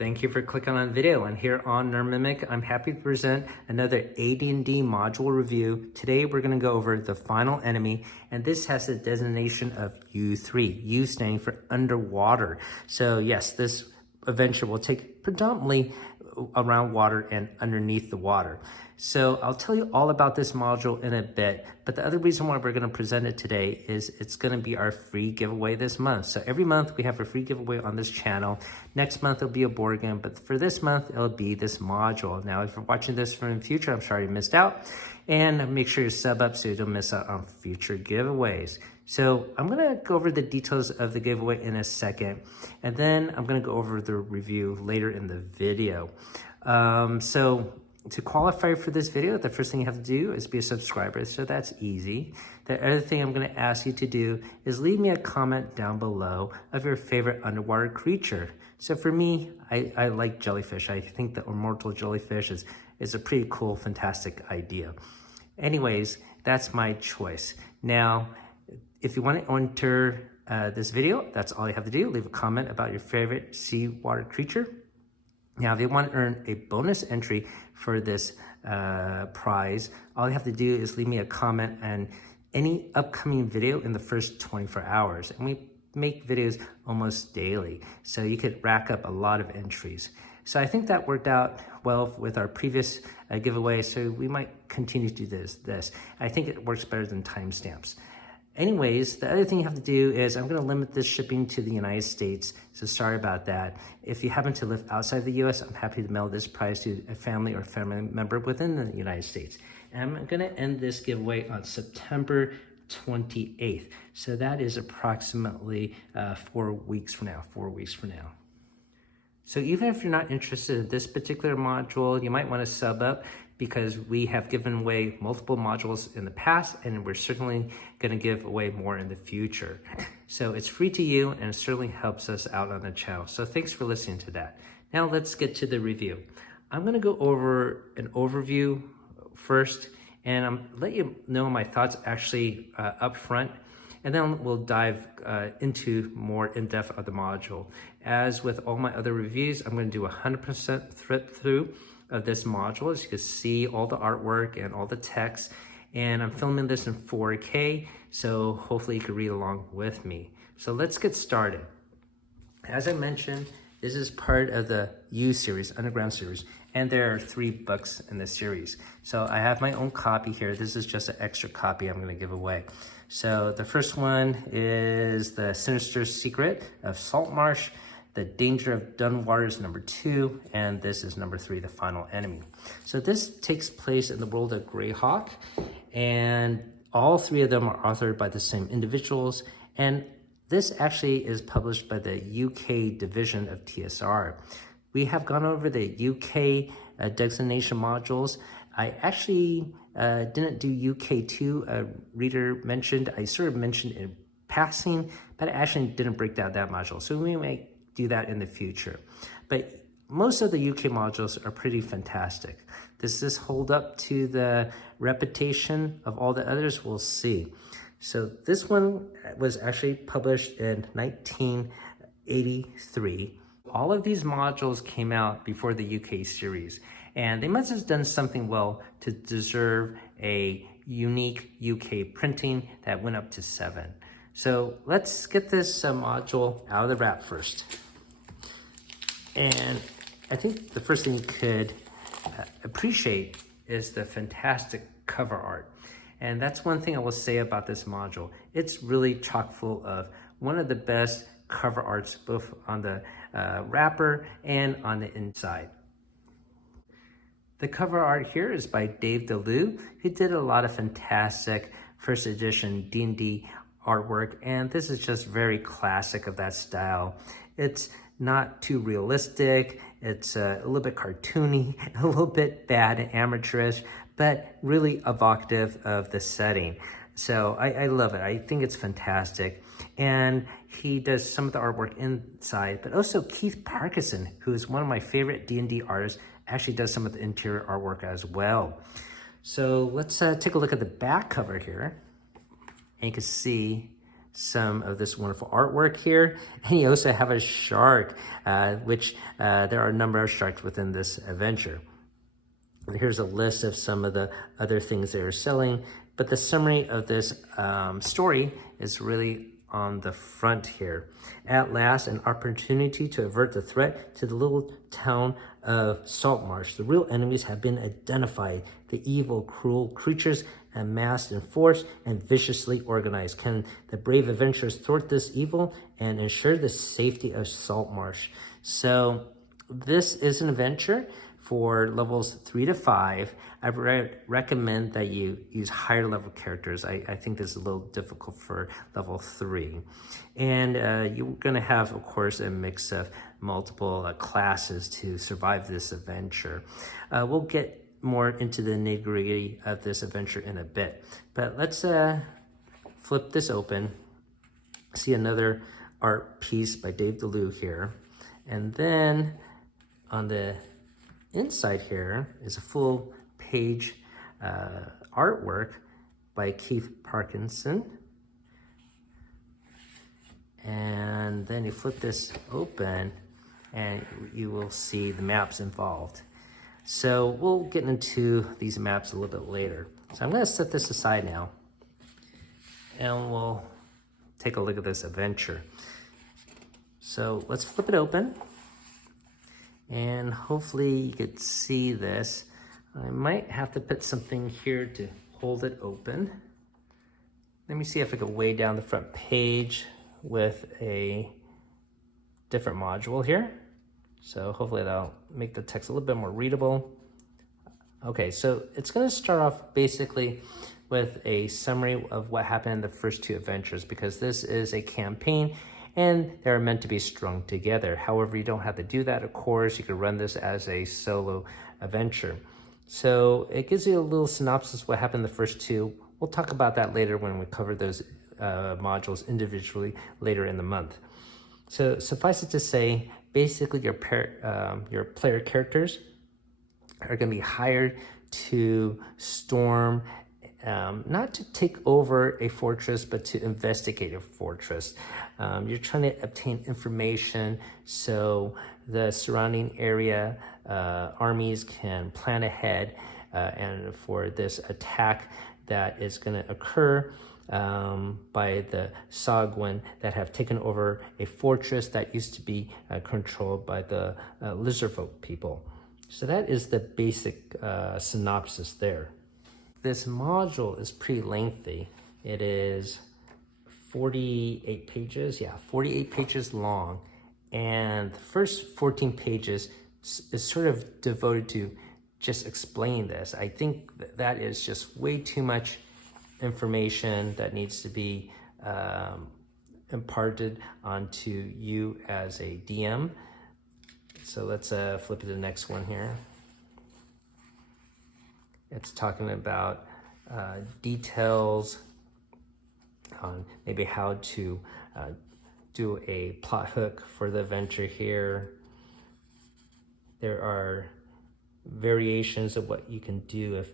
Thank you for clicking on the video, and here on NerdMimic, I'm happy to present another AD&D module review. Today we're going to go over the final enemy, and this has the designation of U3, U standing for underwater. So yes, this adventure will take predominantly around water and underneath the water. So I'll tell you all about this module in a bit, but the other reason why we're going to present it today is it's going to be our free giveaway this month. So every month we have a free giveaway on this channel. Next month it'll be a board game, but for this month it'll be this module. Now if you're watching this from the future, I'm sorry you missed out, and make sure you sub up so you don't miss out on future giveaways. So I'm going to go over the details of the giveaway in a second, and then I'm going to go over the review later in the video. So to qualify for this video, the first thing you have to do is be a subscriber, so that's easy. The other thing I'm going to ask you to do is leave me a comment down below of your favorite underwater creature. So for me, I like jellyfish. I think the immortal jellyfish is a pretty cool, fantastic idea. Anyways, that's my choice. Now, if you want to enter this video, that's all you have to do. Leave a comment about your favorite seawater creature. Now, if you want to earn a bonus entry for this prize, all you have to do is leave me a comment on any upcoming video in the first 24 hours. And we make videos almost daily, so you could rack up a lot of entries. So I think that worked out well with our previous giveaway, so we might continue to do this. I think it works better than timestamps. Anyways, the other thing you have to do is I'm going to limit this shipping to the United States, so sorry about that. If you happen to live outside the US, I'm happy to mail this prize to a family or family member within the United States. And I'm going to end this giveaway on September 28th. So that is approximately 4 weeks from now. So even if you're not interested in this particular module, you might want to sub up, because we have given away multiple modules in the past, and we're certainly going to give away more in the future. So it's free to you, and it certainly helps us out on the channel. So thanks for listening to that. Now let's get to the review. I'm going to go over an overview first, and I'll let you know my thoughts actually up front, and then we'll dive into more in-depth of the module. As with all my other reviews, I'm going to do 100% through of this module. As you can see, all the artwork and all the text, and I'm filming this in 4K, so hopefully you can read along with me. So let's get started. As I mentioned, this is part of the U series, Underground series, and there are 3 books in this series. So I have my own copy here. This is just an extra copy I'm going to give away. So the first one is The Sinister Secret of Saltmarsh. The Danger of Dunwater is number 2, and this is number 3, The Final Enemy. So this takes place in the world of Greyhawk, and all 3 of them are authored by the same individuals, and this actually is published by the UK division of TSR. We have gone over the UK designation modules. I actually didn't do UK2, a reader mentioned. I sort of mentioned in passing, but I actually didn't break down that module. So we may do that in the future. But most of the UK modules are pretty fantastic. Does this hold up to the reputation of all the others? We'll see. So this one was actually published in 1983. All of these modules came out before the UK series, and they must have done something well to deserve a unique UK printing that went up to 7. So let's get this module out of the wrap first. And I think the first thing you could appreciate is the fantastic cover art. And that's one thing I will say about this module. It's really chock full of one of the best cover arts, both on the wrapper and on the inside. The cover art here is by Dave DeLue, who did a lot of fantastic first edition D&D artwork, and this is just very classic of that style. It's not too realistic, it's a little bit cartoony, a little bit bad and amateurish, but really evocative of the setting. So I love it. I think it's fantastic. And he does some of the artwork inside, but also Keith Parkinson, who is one of my favorite D&D artists, actually does some of the interior artwork as well. So let's take a look at the back cover here. And you can see some of this wonderful artwork here. And you also have a shark, which there are a number of sharks within this adventure. Here's a list of some of the other things they're selling, but the summary of this story is really on the front here. At last, an opportunity to avert the threat to the little town of Saltmarsh. The real enemies have been identified. The evil, cruel creatures amassed in force and viciously organized. Can the brave adventurers thwart this evil and ensure the safety of Saltmarsh? So this is an adventure for levels 3 to 5. I recommend that you use higher level characters. I think this is a little difficult for level 3. And you're going to have, of course, a mix of multiple classes to survive this adventure. We'll get more into the nitty-gritty of this adventure in a bit. But let's flip this open. See another art piece by Dave DeLue here. And then on the inside here is a full page artwork by Keith Parkinson. And then you flip this open and you will see the maps involved. So we'll get into these maps a little bit later. So I'm going to set this aside now and we'll take a look at this adventure. So let's flip it open. And hopefully you could see this. I might have to put something here to hold it open. Let me see if I can weigh down the front page with a different module here. So hopefully that'll make the text a little bit more readable. Okay, so it's going to start off basically with a summary of what happened in the first 2 adventures, because this is a campaign and they're meant to be strung together. However, you don't have to do that, of course. You could run this as a solo adventure. So it gives you a little synopsis of what happened in the first 2. We'll talk about that later when we cover those modules individually later in the month. So suffice it to say, basically your player characters are going to be hired to storm, not to take over a fortress, but to investigate a fortress. You're trying to obtain information so the surrounding area armies can plan ahead and for this attack that is going to occur by the Sagwan that have taken over a fortress that used to be controlled by the lizardfolk people. So that is the basic synopsis there. This module is pretty lengthy. It is 48 pages, 48 pages long. And the first 14 pages is sort of devoted to just explaining this. I think that is just way too much information that needs to be imparted onto you as a DM. So let's flip to the next one here. It's talking about details on maybe how to do a plot hook for the adventure here. There are variations of what you can do if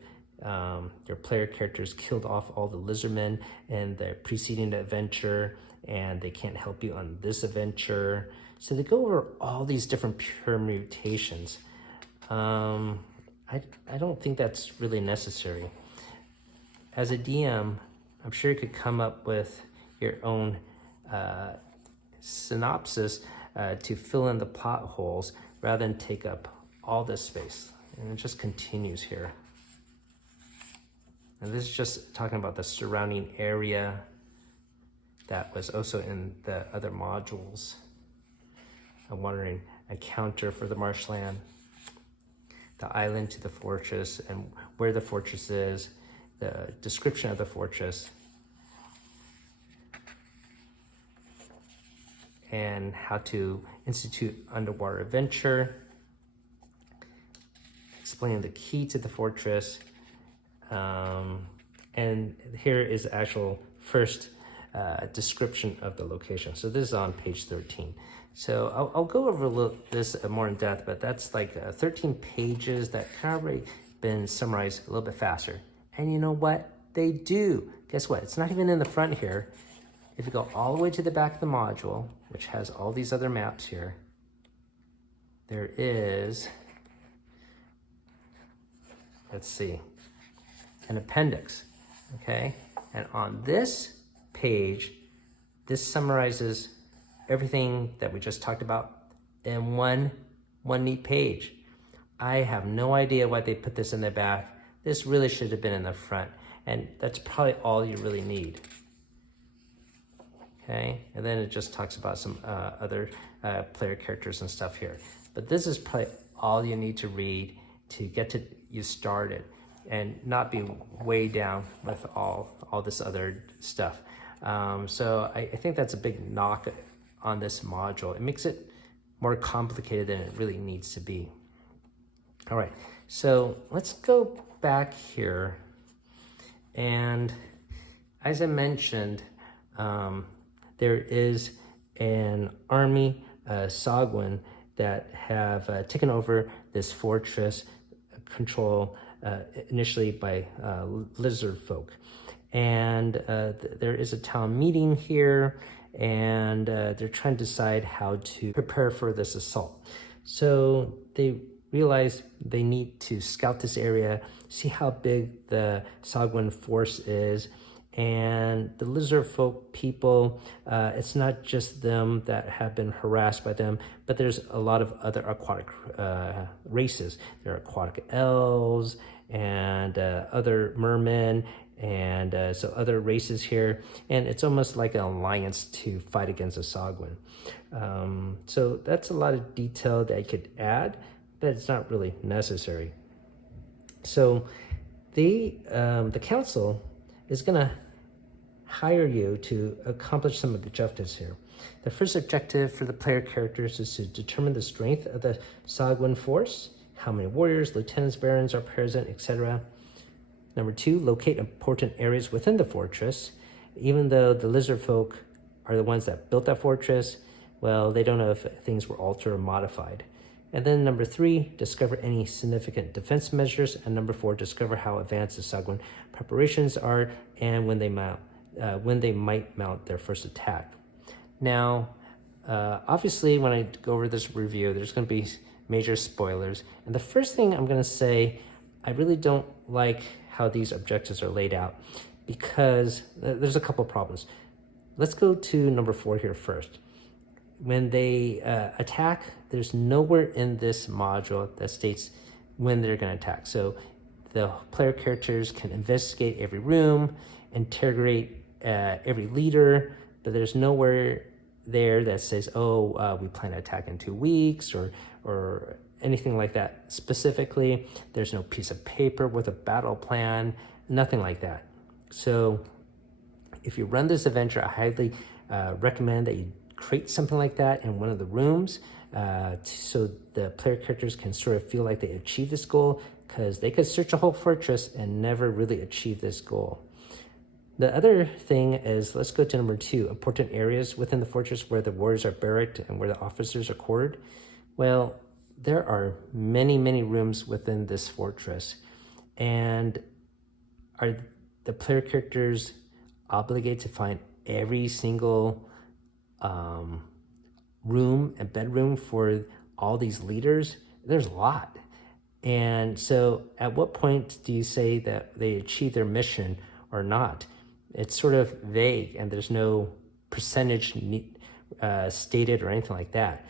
your player characters killed off all the lizardmen in the preceding adventure and they can't help you on this adventure. So they go over all these different permutations. I don't think that's really necessary. As a DM, I'm sure you could come up with your own synopsis to fill in the plot holes rather than take up all this space. And it just continues here. And this is just talking about the surrounding area that was also in the other modules. I'm wondering, a counter for the marshland, the island to the fortress and where the fortress is, the description of the fortress, and how to institute underwater adventure, explaining the key to the fortress, and here is the actual first description of the location. So this is on page 13. So I'll go over this more in depth, but that's like 13 pages that kind of already been summarized a little bit faster. And you know what? They do. Guess what? It's not even in the front here. if you go all the way to the back of the module, which has all these other maps here, there is, let's see, an appendix, okay? And on this page, this summarizes everything that we just talked about in one neat page. I have no idea why they put this in the back. This really should have been in the front, and that's probably all you really need. Okay, and then it just talks about some other player characters and stuff here. But this is probably all you need to read to get you started and not be way down with all this other stuff. So I think that's a big knock on this module. It makes it more complicated than it really needs to be. All right, so let's go back here. And as I mentioned, there is an army, Sagwin, that have taken over this fortress control initially by lizard folk. And there is a town meeting here, and they're trying to decide how to prepare for this assault. So they realize they need to scout this area, see how big the Sagwin force is. And the lizard folk people, it's not just them that have been harassed by them, but there's a lot of other aquatic races. There are aquatic elves and other mermen, and so other races here. And it's almost like an alliance to fight against the Sagwin. So that's a lot of detail that I could add, but it's not really necessary. So the council is gonna hire you to accomplish some objectives here. The first objective for the player characters is to determine the strength of the Sagwin force, how many warriors, lieutenants, barons are present, etc. Number 2, locate important areas within the fortress. Even though the lizard folk are the ones that built that fortress, well, they don't know if things were altered or modified. And then number 3, discover any significant defense measures. And number 4, discover how advanced the Sagwin preparations are and when they might mount their first attack. Now, obviously, when I go over this review, there's going to be major spoilers. And the first thing I'm going to say, I really don't like how these objectives are laid out, because there's a couple problems. Let's go to number 4 here first. When they attack, there's nowhere in this module that states when they're going to attack. So the player characters can investigate every room, interrogate every leader, but there's nowhere there that says, we plan to attack in 2 weeks or anything like that specifically. There's no piece of paper with a battle plan, nothing like that. So if you run this adventure, I highly recommend that you create something like that in one of the rooms so the player characters can sort of feel like they achieved this goal, because they could search a whole fortress and never really achieve this goal. The other thing is, let's go to number 2, important areas within the fortress where the warriors are barracked and where the officers are quartered. Well, there are many, many rooms within this fortress. And are the player characters obligated to find every single room and bedroom for all these leaders? There's a lot. And so at what point do you say that they achieve their mission or not? It's sort of vague, and there's no percentage stated or anything like that.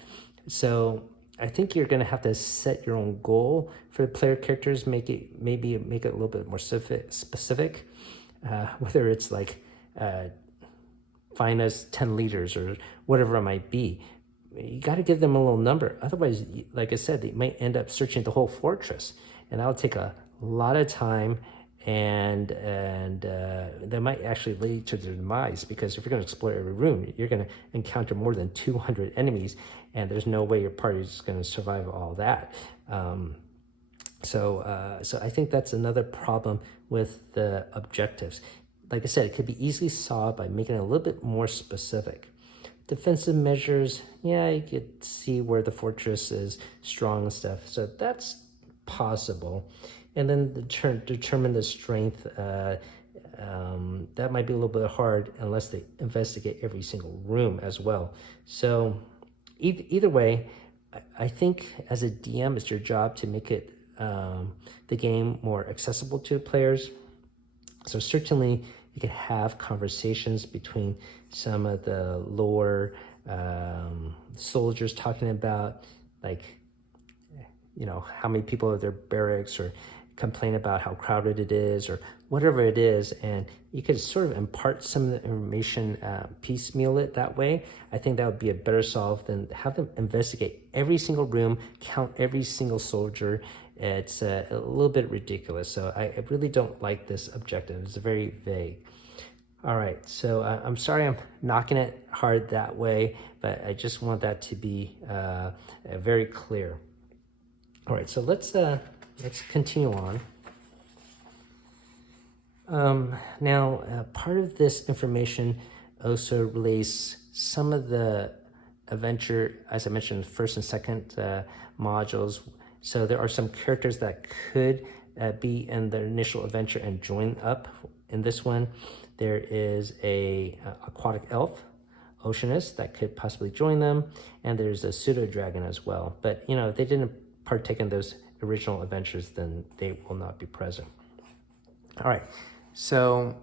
So I think you're going to have to set your own goal for the player characters, maybe make it a little bit more specific, whether it's like find us 10 leaders or whatever it might be. You got to give them a little number. Otherwise, like I said, they might end up searching the whole fortress, and that'll take a lot of time, and that might actually lead to their demise, because if you're going to explore every room, you're going to encounter more than 200 enemies, and there's no way your party is going to survive all that. So I think that's another problem with the objectives. Like I said, it could be easily solved by making it a little bit more specific. Defensive measures, yeah, you could see where the fortress is strong and stuff, so that's possible. And then determine the strength that might be a little bit hard unless they investigate every single room as well. So either way, I think as a DM, it's your job to make it the game more accessible to players. So certainly you can have conversations between some of the lower soldiers talking about, like, how many people are their barracks, or complain about how crowded it is, or whatever it is. And you could sort of impart some of the information, piecemeal it that way. I think that would be a better solve than have them investigate every single room, count every single soldier. It's a little bit ridiculous. So I really don't like this objective. It's very vague. All right, so I'm sorry I'm knocking it hard that way, but I just want that to be very clear. All right, so let's continue on. Now, part of this information also relays some of the adventure, as I mentioned, first and second modules. So there are some characters that could be in the initial adventure and join up in this one. There is a aquatic elf, oceanist, that could possibly join them, and there's a pseudo dragon as well. But if they didn't partake in those original adventures, then they will not be present. All right, so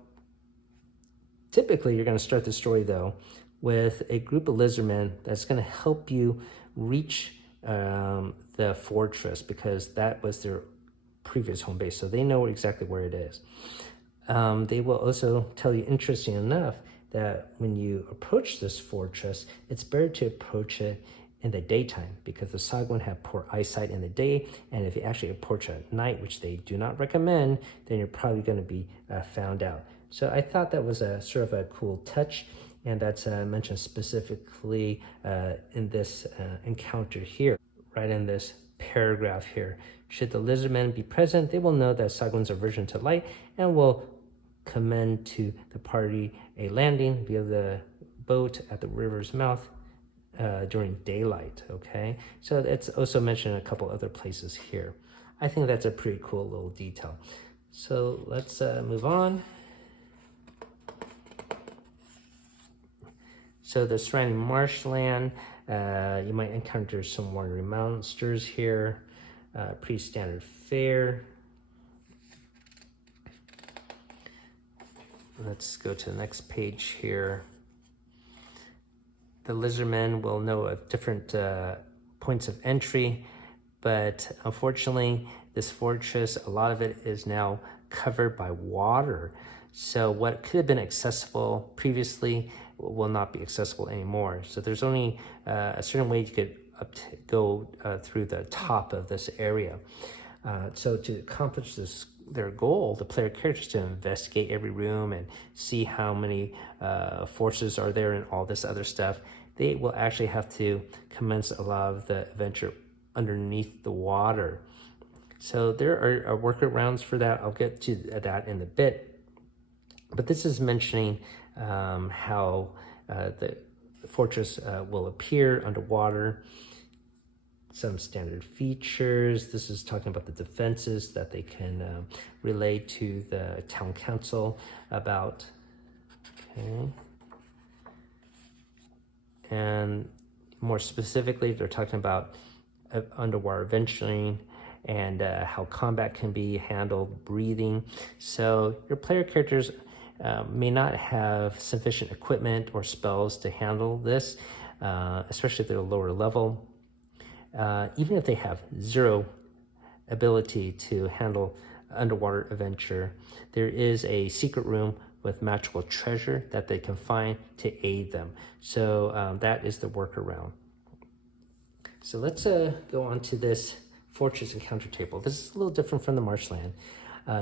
typically you're going to start the story though with a group of lizardmen that's going to help you reach the fortress, because that was their previous home base, so they know exactly where it is. They will also tell you, interesting enough, that when you approach this fortress, it's better to approach it in the daytime, because the Sagwan have poor eyesight in the day, and if you actually approach at night, which they do not recommend, then you're probably going to be found out. So I thought that was a sort of a cool touch, and that's mentioned specifically in this encounter here, right in this paragraph here. Should the lizardmen be present, they will know that Sagwan's aversion to light and will commend to the party a landing via the boat at the river's mouth during daylight. Okay, so it's also mentioned in a couple other places here. I think that's a pretty cool little detail. So let's move on. So the surrounding marshland, you might encounter some wandering monsters here. Pretty standard fare. Let's go to the next page here. The lizardmen will know of different points of entry, but unfortunately, this fortress, a lot of it is now covered by water. So what could have been accessible previously will not be accessible anymore. So there's only a certain way you could go through the top of this area. So to accomplish their goal, the player characters to investigate every room and see how many forces are there and all this other stuff, they will actually have to commence a lot of the adventure underneath the water. So there are workarounds for that. I'll get to that in a bit. But this is mentioning how the fortress will appear underwater. Some standard features. This is talking about the defenses that they can relay to the town council about. Okay. And more specifically, they're talking about underwater venturing and how combat can be handled, breathing. So your player characters may not have sufficient equipment or spells to handle this, especially at their lower level. Even if they have zero ability to handle underwater adventure, there is a secret room with magical treasure that they can find to aid them. So that is the workaround. So let's go on to this fortress encounter table. This is a little different from the marshland.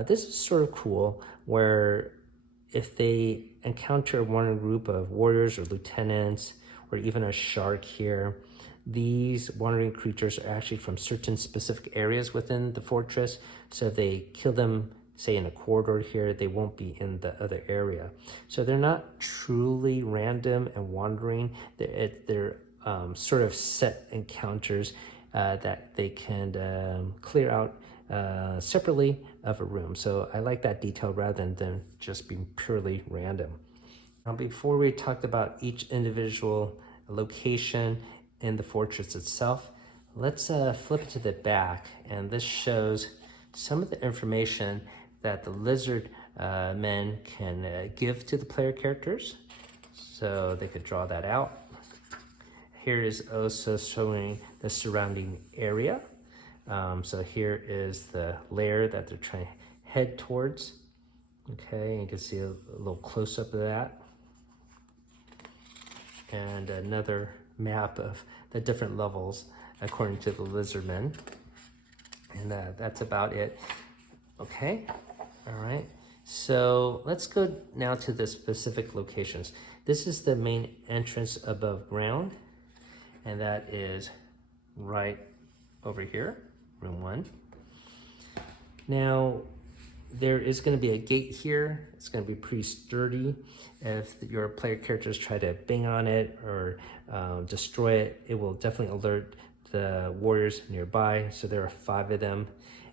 This is sort of cool, where if they encounter one group of warriors or lieutenants, or even a shark here, these wandering creatures are actually from certain specific areas within the fortress. So if they kill them, say in a corridor here, they won't be in the other area. So they're not truly random and wandering. They're sort of set encounters that they can clear out separately of a room. So I like that detail rather than just being purely random. Now, before we talked about each individual location in the fortress itself, let's flip it to the back, and this shows some of the information that the lizard men can give to the player characters. So they could draw that out. Here is also showing the surrounding area. So here is the layer that they're trying to head towards. Okay, you can see a little close-up of that. And another map of the different levels according to the lizardmen. And that's about it. Okay, all right. So let's go now to the specific locations. This is the main entrance above ground, and that is right over here, room 1. Now, there is going to be a gate here. It's going to be pretty sturdy. If your player characters try to bang on it or destroy it, it will definitely alert the warriors nearby. So there are 5 of them.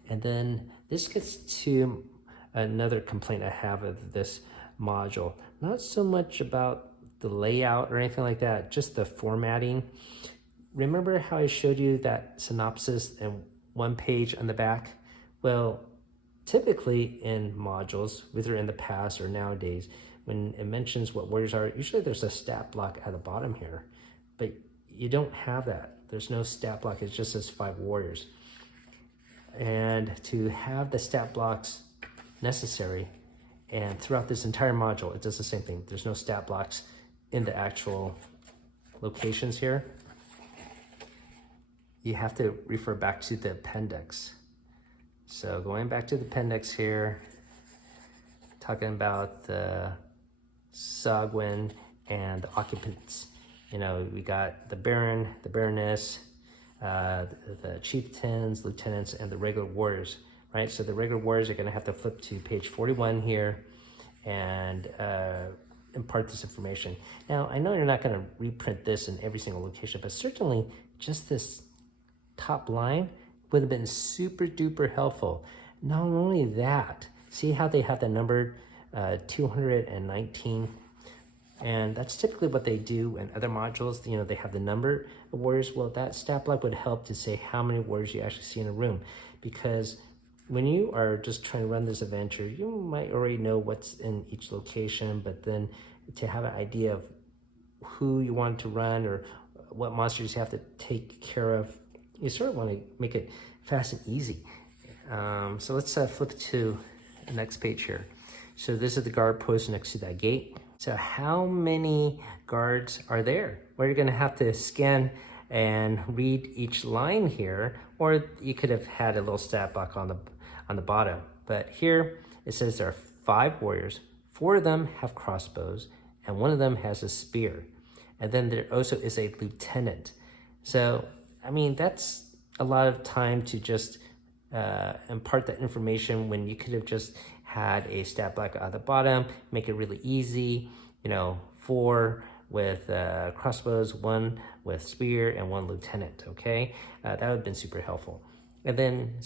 And then this gets to another complaint I have of this module. Not so much about the layout or anything like that, just the formatting. Remember how I showed you that synopsis and 1 page on the back? Well, typically in modules, whether in the past or nowadays, when it mentions what warriors are, usually there's a stat block at the bottom here, but you don't have that. There's no stat block, it just says 5 warriors. And to have the stat blocks necessary, and throughout this entire module, it does the same thing. There's no stat blocks in the actual locations here. You have to refer back to the appendix. So going back to the appendix here, talking about the Sagwin and the occupants. You know, we got the Baron, the Baroness, the chieftains, lieutenants, and the regular warriors, right? So the regular warriors are gonna have to flip to page 41 here and impart this information. Now, I know you're not gonna reprint this in every single location, but certainly just this top line would have been super duper helpful. Not only that, see how they have the number 219, and that's typically what they do in other modules. You know, they have the number of warriors. Well, that stat block would help to say how many warriors you actually see in a room, because when you are just trying to run this adventure, you might already know what's in each location, but then to have an idea of who you want to run or what monsters you have to take care of, you sort of want to make it fast and easy. So let's flip to the next page here. So this is the guard post next to that gate. So how many guards are there? Well, you're gonna have to scan and read each line here, or you could have had a little stat block on the bottom. But here it says there are 5 warriors, 4 of them have crossbows, and 1 of them has a spear. And then there also is a lieutenant. So, I mean, that's a lot of time to just impart that information when you could have just had a stat block at the bottom, make it really easy, you know, 4 with crossbows, 1 with spear, and 1 lieutenant, okay? That would have been super helpful. And then,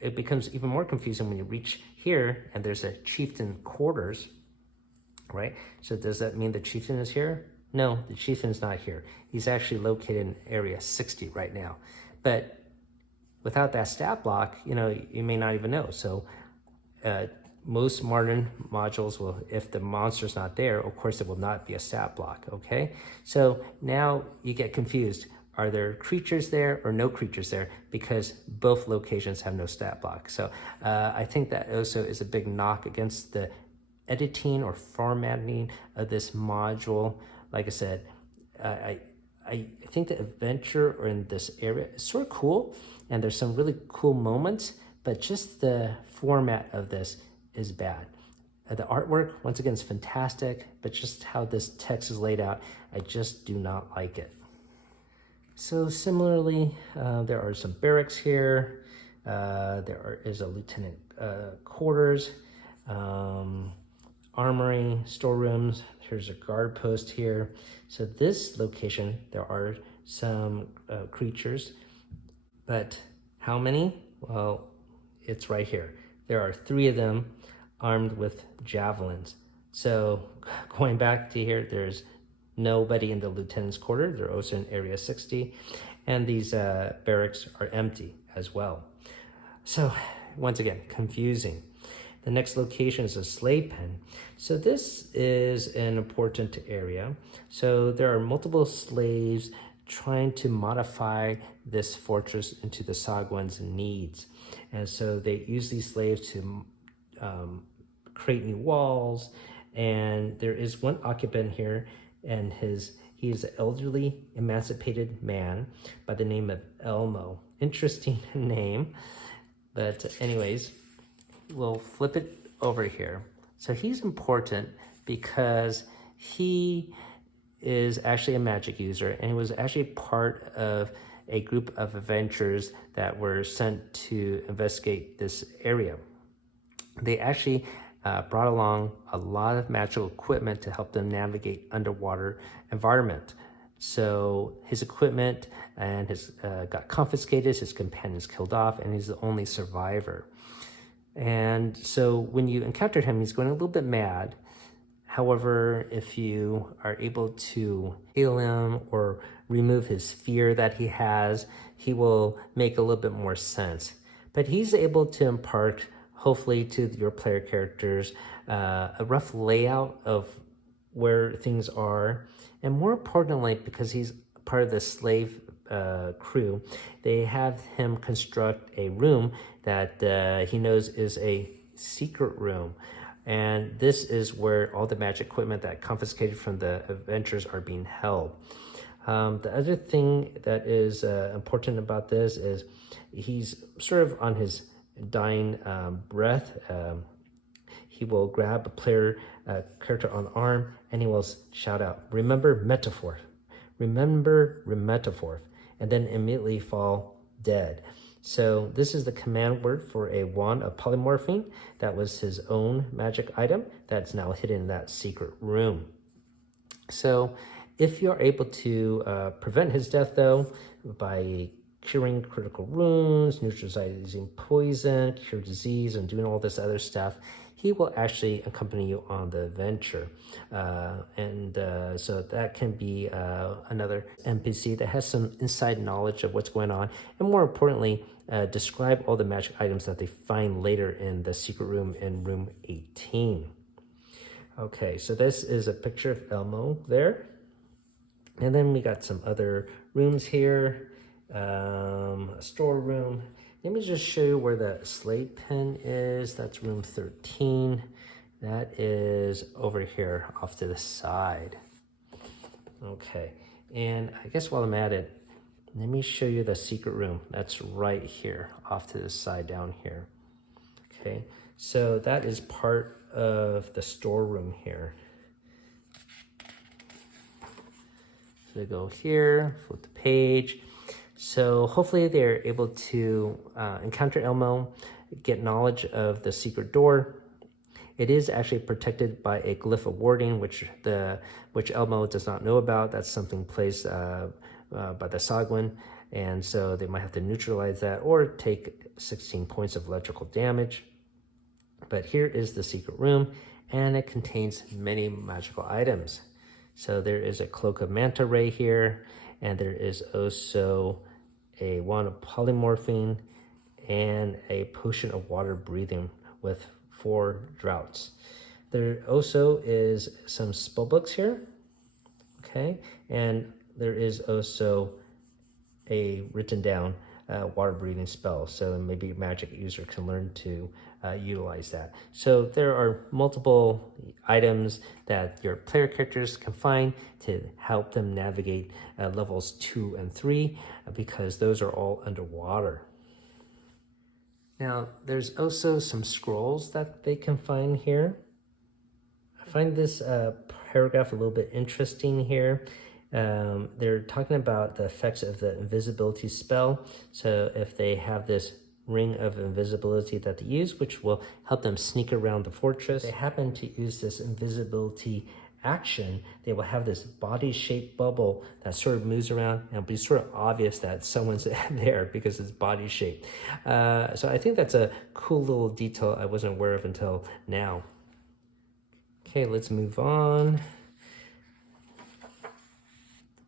it becomes even more confusing when you reach here and there's a chieftain quarters, right? So does that mean the chieftain is here? No, the chieftain is not here. He's actually located in area 60 right now. But without that stat block, you know, you may not even know. So most modern modules will, if the monster's not there, of course it will not be a stat block, okay? So now you get confused. Are there creatures there or no creatures there? Because both locations have no stat block. So I think that also is a big knock against the editing or formatting of this module. Like I said, I think the adventure or in this area is sort of cool, and there's some really cool moments, but just the format of this is bad. The artwork, once again, is fantastic, but just how this text is laid out, I just do not like it. So similarly, there are some barracks here. Is a lieutenant quarters, armory, storerooms. Here's a guard post here. So this location, there are some creatures, but how many? Well, it's right here. There are 3 of them armed with javelins. So going back to here, there's nobody in the lieutenant's quarter. They're also in area 60. And these barracks are empty as well. So once again, confusing. The next location is a slave pen. So this is an important area. So there are multiple slaves trying to modify this fortress into the Sagwan's needs. And so they use these slaves to create new walls. And there is one occupant here, and he is an elderly, emancipated man by the name of Elmo. Interesting name. But anyways, we'll flip it over here. So he's important because he is actually a magic user, and he was actually part of a group of adventurers that were sent to investigate this area. They actually brought along a lot of magical equipment to help them navigate underwater environment. So his equipment and got confiscated, his companions killed off, and he's the only survivor. And so when you encounter him, he's going a little bit mad. However, if you are able to heal him or remove his fear that he has, he will make a little bit more sense. But he's able to impart, hopefully, to your player characters a rough layout of where things are. And more importantly, because he's part of the slave crew, they have him construct a room that he knows is a secret room. And this is where all the magic equipment that confiscated from the adventurers are being held. The other thing that is important about this is he's sort of on his dying breath. He will grab a player character on the arm, and he will shout out, "Remember Metaphor, remember Metaphor," and then immediately fall dead. So this is the command word for a wand of polymorphine. That was his own magic item that's now hidden in that secret room. So if you're able to prevent his death, though, by curing critical wounds, neutralizing poison, cure disease, and doing all this other stuff, he will actually accompany you on the adventure. So that can be another NPC that has some inside knowledge of what's going on, and more importantly, describe all the magic items that they find later in the secret room in room 18. Okay, so this is a picture of Elmo there. And then we got some other rooms here, a storeroom. Let me just show you where the slate pen is. That's room 13. That is over here off to the side. Okay, and I guess while I'm at it, let me show you the secret room. That's right here off to the side down here. Okay, so that is part of the storeroom here. So go here, flip the page. So hopefully they're able to encounter Elmo, get knowledge of the secret door. It is actually protected by a glyph of warding, which Elmo does not know about. That's something placed by the Sagwan, and so they might have to neutralize that or take 16 points of electrical damage. But here is the secret room, and it contains many magical items. So there is a cloak of manta ray here, and there is also a wand of polymorphine and a potion of water breathing with 4 droughts. There also is some spell books here, okay, and there is also a written down water breathing spell, so maybe a magic user can learn to utilize that. So there are multiple items that your player characters can find to help them navigate levels 2 and 3 because those are all underwater. Now, there's also some scrolls that they can find here. I find this paragraph a little bit interesting here. They're talking about the effects of the invisibility spell. So if they have this ring of invisibility that they use, which will help them sneak around the fortress, they happen to use this invisibility action, they will have this body-shaped bubble that sort of moves around, and it'll be sort of obvious that someone's there because it's body-shaped. So I think that's a cool little detail I wasn't aware of until now. Okay, let's move on.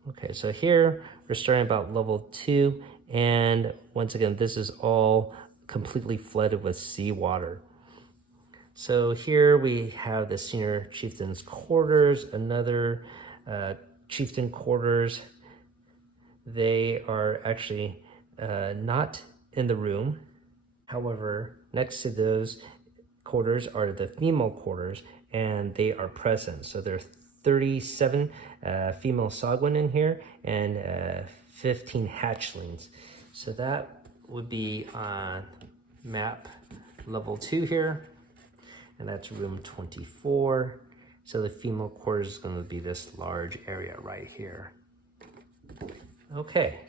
Okay, so here we're starting about level 2, and once again, this is all completely flooded with seawater. So here we have the senior chieftain's quarters, another chieftain quarters. They are actually not in the room. However, next to those quarters are the female quarters, and they are present. So there are 37 female Sagwan in here and 15 hatchlings. So that would be on map level 2 here, and that's room 24. So the female quarters is going to be this large area right here. Okay,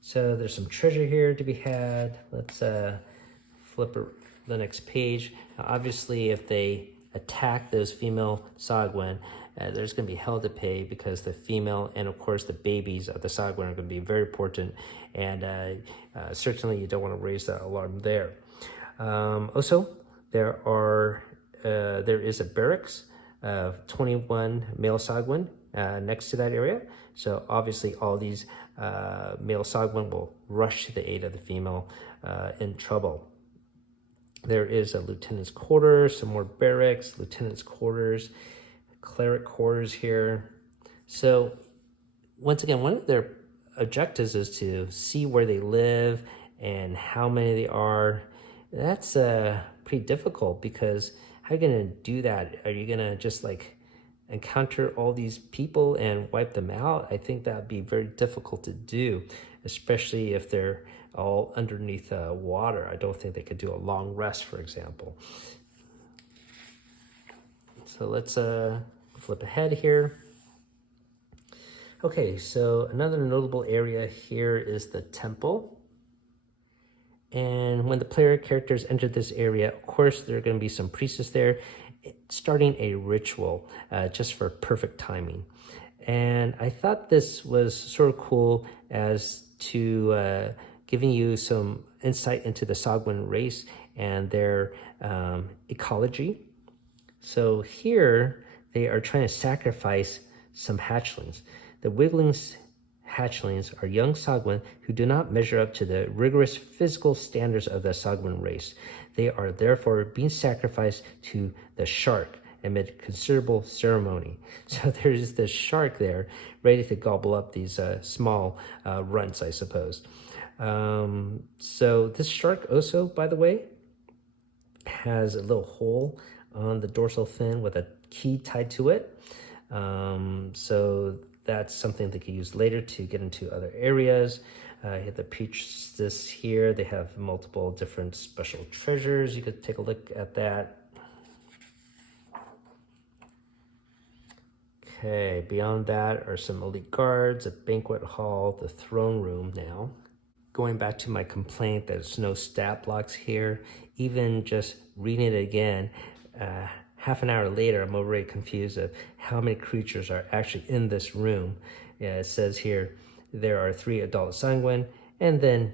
so there's some treasure here to be had. Let's flip the next page. Now, obviously, if they attack those female Sagwan, there's going to be hell to pay, because the female and of course the babies of the Sagwan are going to be very important, and certainly you don't want to raise that alarm there. Also, there is a barracks of 21 male Sagwan next to that area. So obviously all these male Sagwan will rush to the aid of the female in trouble. There is a lieutenant's quarters, some more barracks, lieutenant's quarters, cleric quarters here. So once again, one of their objectives is to see where they live and how many there are. That's pretty difficult, because how are you going to do that? Are you going to just like encounter all these people and wipe them out? I think that'd be very difficult to do, especially if they're all underneath water. I don't think they could do a long rest, for example. So let's flip ahead here. Okay, so another notable area here is the temple. And when the player characters enter this area, of course, there are going to be some priestess there, starting a ritual just for perfect timing. And I thought this was sort of cool as to giving you some insight into the Sagwan race and their ecology. So here they are trying to sacrifice some hatchlings. The Wigglings hatchlings are young Sagwan who do not measure up to the rigorous physical standards of the Sagwan race. They are therefore being sacrificed to the shark amid considerable ceremony. So there's this shark there ready to gobble up these small runts, I suppose. So this shark also, by the way, has a little hole on the dorsal fin with a key tied to it. So that's something they can use later to get into other areas. You have the priestess here. They have multiple different special treasures. You could take a look at that. Okay, beyond that are some elite guards, a banquet hall, the throne room now. Going back to my complaint that there's no stat blocks here, even just reading it again, half an hour later, I'm already confused of how many creatures are actually in this room. It says here there are 3 adult Sagwan, and then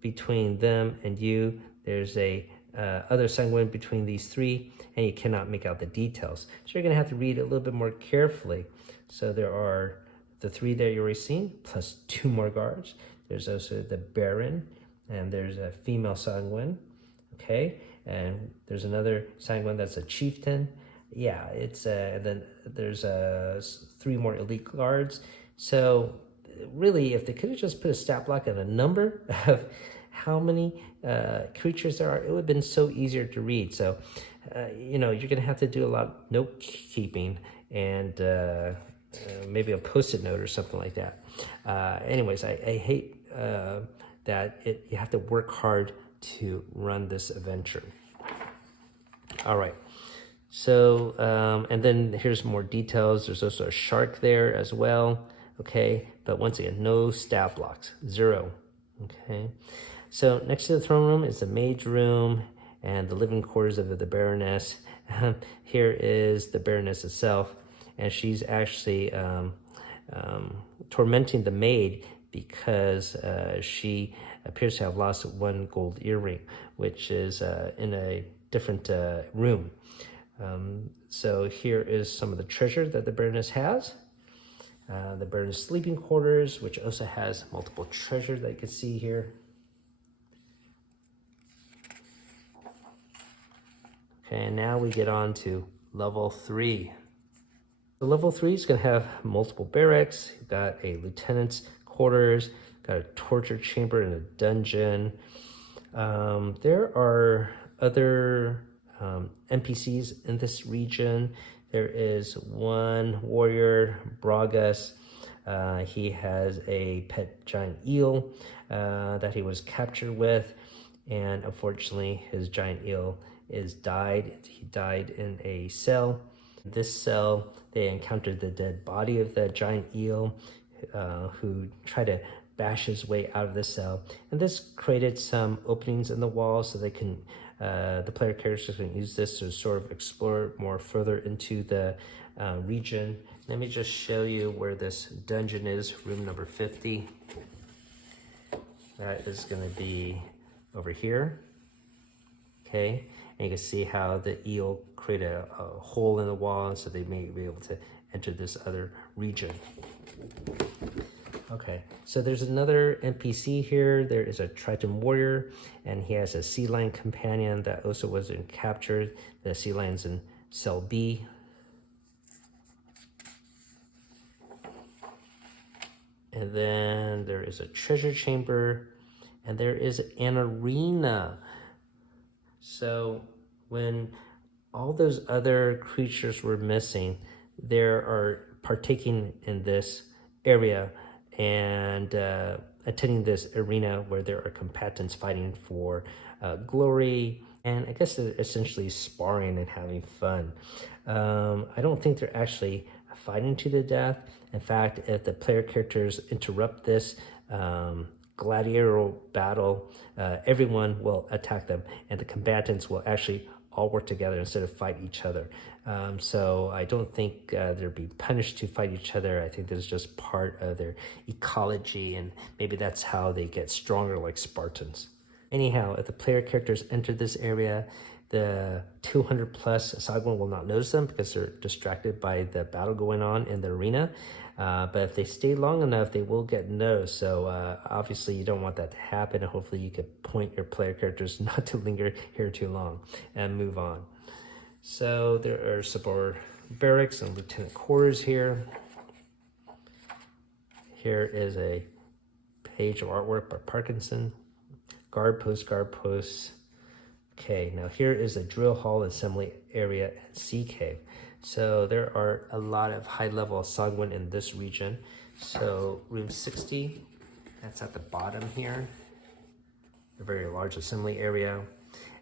between them and you, there's a other Sagwan between these 3, and you cannot make out the details. So you're going to have to read a little bit more carefully. So there are the 3 that you already seen, plus 2 more guards. There's also the Baron, and there's a female Sagwan, okay? And there's another Sagwan that's a chieftain. Yeah, it's then there's 3 more elite guards. So really, if they could have just put a stat block and a number of how many creatures there are, it would have been so easier to read. So, you know, you're going to have to do a lot of note keeping and maybe a post-it note or something like that. Anyways, I hate that you have to work hard to run this adventure. All right. So, and then here's more details. There's also a shark there as well. Okay. But once again, no stat blocks, 0. Okay. So next to the throne room is the maid's room and the living quarters of the Baroness. Here is the Baroness itself, and she's actually tormenting the maid because she appears to have lost one gold earring, which is in a different room. So here is some of the treasure that the Baroness has. The Baroness sleeping quarters, which also has multiple treasure that you can see here. Okay, and now we get on to level 3. The level 3 is going to have multiple barracks. You've got a lieutenant's quarters, got a torture chamber and a dungeon. There are other NPCs in this region. There is one warrior, Bragas. He has a pet giant eel that he was captured with, and unfortunately his giant eel died. He died in a cell. In this cell, they encountered the dead body of the giant eel who tried to bash his way out of the cell. And this created some openings in the wall so they can, the player characters can use this to sort of explore more further into the region. Let me just show you where this dungeon is, room number 50. All right, this is gonna be over here, okay? And you can see how the eel created a hole in the wall, and so they may be able to enter this other region. Okay, so there's another NPC here. There is a Triton warrior, and he has a sea lion companion that also was captured. The sea lion's in cell B. And then there is a treasure chamber, and there is an arena. So when all those other creatures were missing, they are partaking in this area and attending this arena where there are combatants fighting for glory, and I guess they're essentially sparring and having fun. I don't think they're actually fighting to the death. In fact, if the player characters interrupt this gladiatorial battle, everyone will attack them, and the combatants will actually all work together instead of fight each other. So I don't think they'll be punished to fight each other. I think this is just part of their ecology, and maybe that's how they get stronger like Spartans. Anyhow, if the player characters enter this area, the 200 plus Sagwan will not notice them because they're distracted by the battle going on in the arena. But if they stay long enough, they will get noticed. So obviously you don't want that to happen. And hopefully you could point your player characters not to linger here too long and move on. So there are some more barracks and lieutenant quarters here. Here is a page of artwork by Parkinson. Guard posts. Okay, now here is a drill hall, assembly area, and sea cave. So there are a lot of high-level Sagwan in this region. So room 60, that's at the bottom here. A very large assembly area.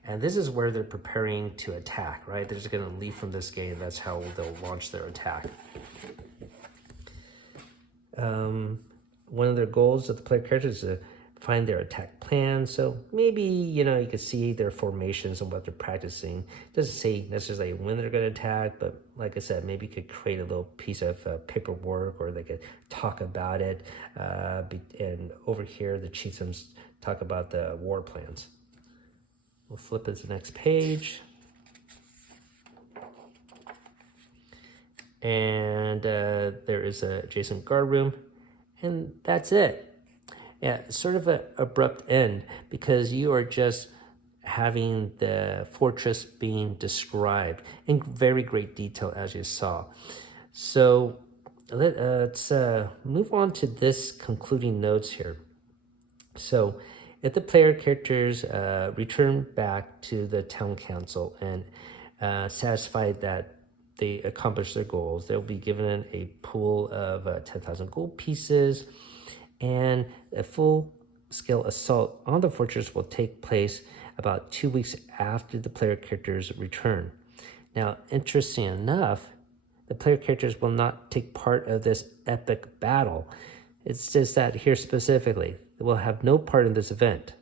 And this is where they're preparing to attack, right? They're just gonna leave from this gate, and that's how they'll launch their attack. One of their goals of the player characters is to find their attack plan. So maybe, you know, you can see their formations and what they're practicing. It doesn't say necessarily when they're going to attack, but like I said, maybe you could create a little piece of paperwork, or they could talk about it. And over here, the chieftains talk about the war plans. We'll flip to the next page. And there is a adjacent guard room, and that's it. Yeah, sort of an abrupt end, because you are just having the fortress being described in very great detail, as you saw. So let's move on to this concluding notes here. So if the player characters return back to the town council and satisfied that they accomplished their goals, they'll be given a pool of 10,000 gold pieces, and a full-scale assault on the fortress will take place about 2 weeks after the player characters return. Now, interesting enough, the player characters will not take part of this epic battle. It's just that here specifically, they will have no part in this event,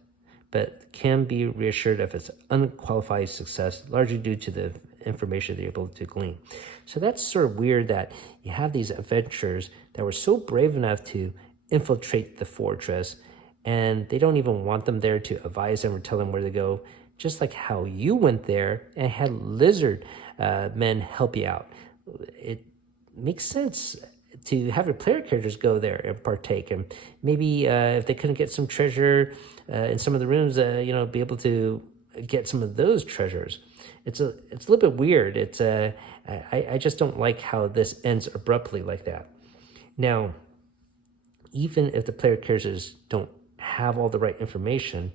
but can be reassured of its unqualified success, largely due to the information they're able to glean. So that's sort of weird that you have these adventurers that were so brave enough to infiltrate the fortress, and they don't even want them there to advise them or tell them where to go, just like how you went there and had lizard men help you out. It makes sense to have your player characters go there and partake, and maybe if they couldn't get some treasure in some of the rooms, be able to get some of those treasures. It's a little bit weird. I just don't like how this ends abruptly like that. Now, even if the player characters don't have all the right information,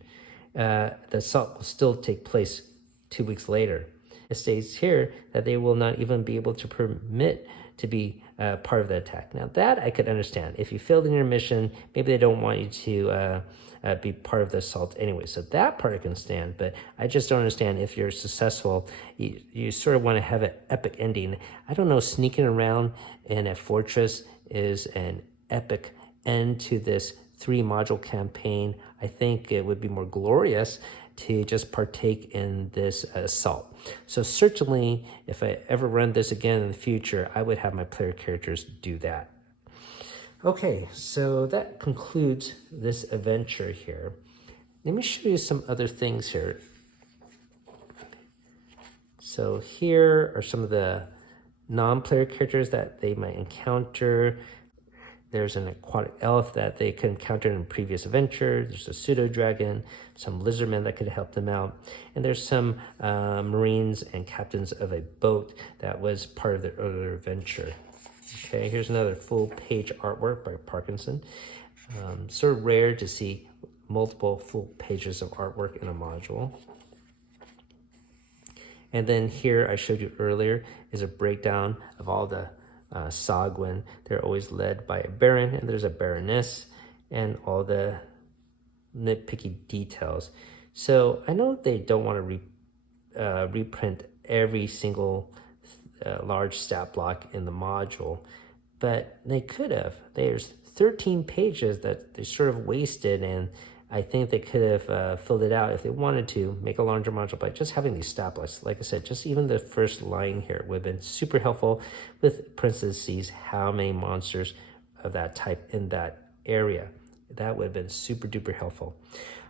the assault will still take place 2 weeks later. It states here that they will not even be able to permit to be part of the attack. Now that I could understand. If you failed in your mission, maybe they don't want you to be part of the assault anyway. So that part I can stand, but I just don't understand if you're successful, you sort of want to have an epic ending. I don't know, sneaking around in a fortress is an epic end to this 3-module campaign. I think it would be more glorious to just partake in this assault. So certainly, if I ever run this again in the future, I would have my player characters do that. Okay, so that concludes this adventure here. Let me show you some other things here. So here are some of the non-player characters that they might encounter. There's an aquatic elf that they could encounter in a previous adventure. There's a pseudo-dragon, some lizardmen that could help them out. And there's some marines and captains of a boat that was part of the earlier adventure. Okay, here's another full-page artwork by Parkinson. Sort of rare to see multiple full pages of artwork in a module. And then here I showed you earlier is a breakdown of all the Sagwin. They're always led by a baron, and there's a baroness, and all the nitpicky details. So I know they don't want to reprint every single large stat block in the module, but they could have. There's 13 pages that they sort of wasted, and I think they could have filled it out if they wanted to make a larger module by just having these stat blocks. Like I said, just even the first line here would have been super helpful with parentheses, how many monsters of that type in that area. That would have been super duper helpful.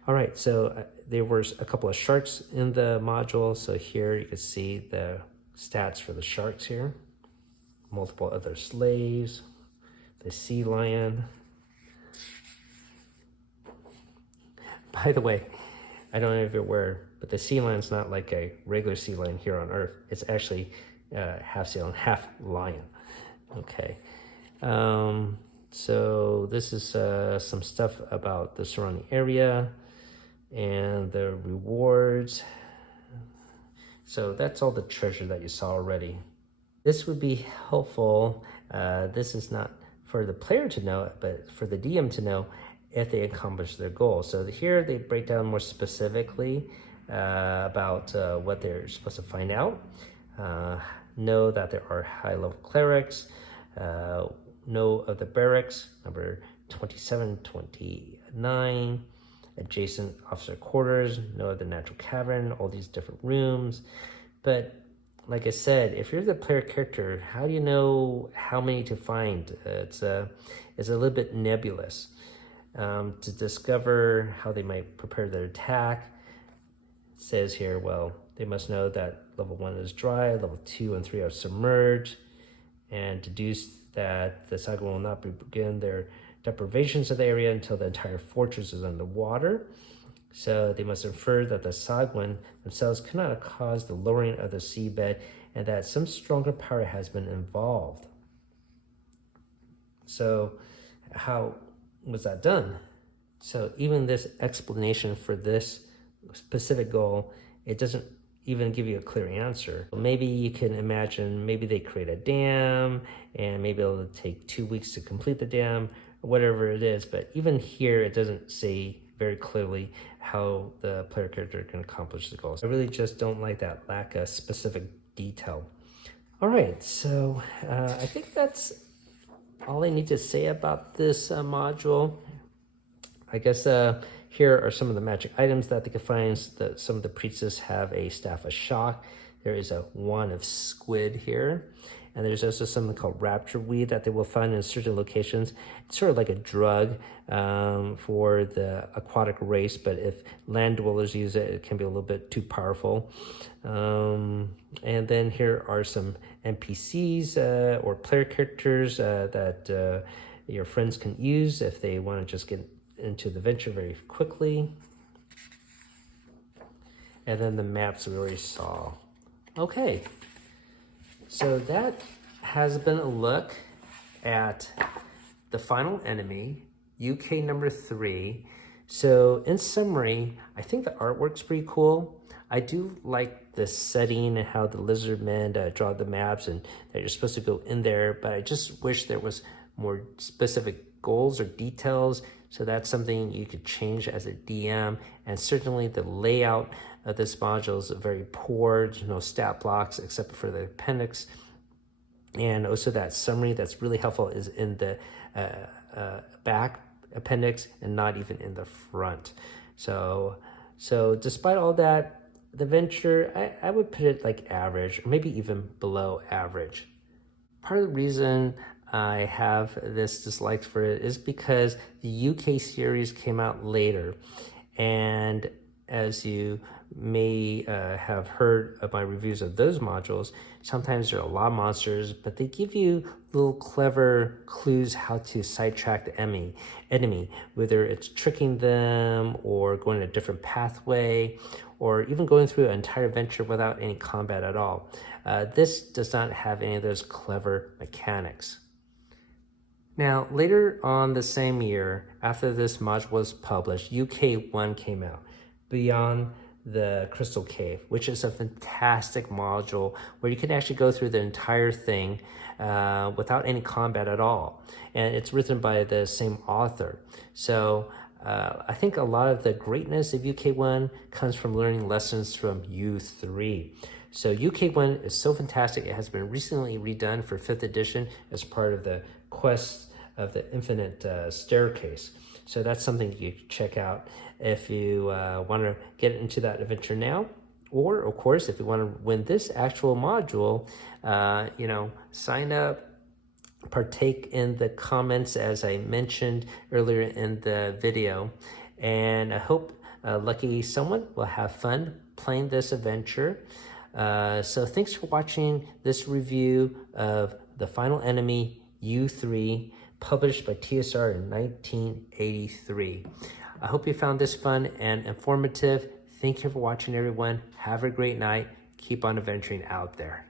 All right, so there was a couple of sharks in the module. So here you can see the stats for the sharks here. Multiple other slaves, the sea lion. By the way, I don't know if you're aware, but the sea lion's not like a regular sea lion here on Earth. It's actually half sea lion, half lion. Okay. So this is some stuff about the surrounding area and the rewards. So that's all the treasure that you saw already. This would be helpful. This is not for the player to know, but for the DM to know if they accomplish their goal. So here they break down more specifically about what they're supposed to find out. Know that there are high-level clerics. Know of the barracks, number 27, 29. Adjacent officer quarters. Know of the natural cavern, all these different rooms. But like I said, if you're the player character, how do you know how many to find? It's a little bit nebulous. To discover how they might prepare their attack, it says here, well, they must know that level 1 is dry, level 2 and 3 are submerged, and deduce that the Sagwin will not begin their deprivations of the area until the entire fortress is underwater. So they must infer that the Sagwin themselves cannot have caused the lowering of the seabed and that some stronger power has been involved. So how was that done? So even this explanation for this specific goal, it doesn't even give you a clear answer. Maybe you can imagine, maybe they create a dam and maybe it'll take 2 weeks to complete the dam or whatever it is. But even here, it doesn't say very clearly how the player character can accomplish the goals. I really just don't like that lack of specific detail. All right, so I think that's all I need to say about this module. I guess here are some of the magic items that they can find. Some of the priestesses have a staff of shock. There is a wand of squid here. And there's also something called rapture weed that they will find in certain locations. It's sort of like a drug for the aquatic race, but if land dwellers use it, it can be a little bit too powerful. And then here are some NPCs or player characters that your friends can use if they want to just get into the venture very quickly. And then the maps we already saw. Okay. So that has been a look at the final enemy, UK number 3. So in summary, I think the artwork's pretty cool. I do like the setting and how the lizard men draw the maps and that you're supposed to go in there, but I just wish there was more specific goals or details. So that's something you could change as a DM. And certainly the layout of this module is very poor. There's no stat blocks except for the appendix. And also that summary that's really helpful is in the back appendix and not even in the front. So despite all that, the venture, I would put it like average, or maybe even below average. Part of the reason I have this dislike for it is because the UK series came out later, and as you may have heard of my reviews of those modules, sometimes there are a lot of monsters, but they give you little clever clues how to sidetrack the enemy, whether it's tricking them or going a different pathway, or even going through an entire adventure without any combat at all. This does not have any of those clever mechanics. Now, later on the same year, after this module was published, UK 1 came out, Beyond the Crystal Cave, which is a fantastic module where you can actually go through the entire thing without any combat at all. And it's written by the same author. So I think a lot of the greatness of UK 1 comes from learning lessons from U3. So UK 1 is so fantastic. It has been recently redone for 5th edition as part of the Quest of the Infinite Staircase. So that's something you can check out if you want to get into that adventure now. Or, of course, if you want to win this actual module, sign up, partake in the comments as I mentioned earlier in the video. And I hope lucky someone will have fun playing this adventure. So thanks for watching this review of The Final Enemy U3, published by TSR in 1983. I hope you found this fun and informative. Thank you for watching, everyone. Have a great night. Keep on adventuring out there.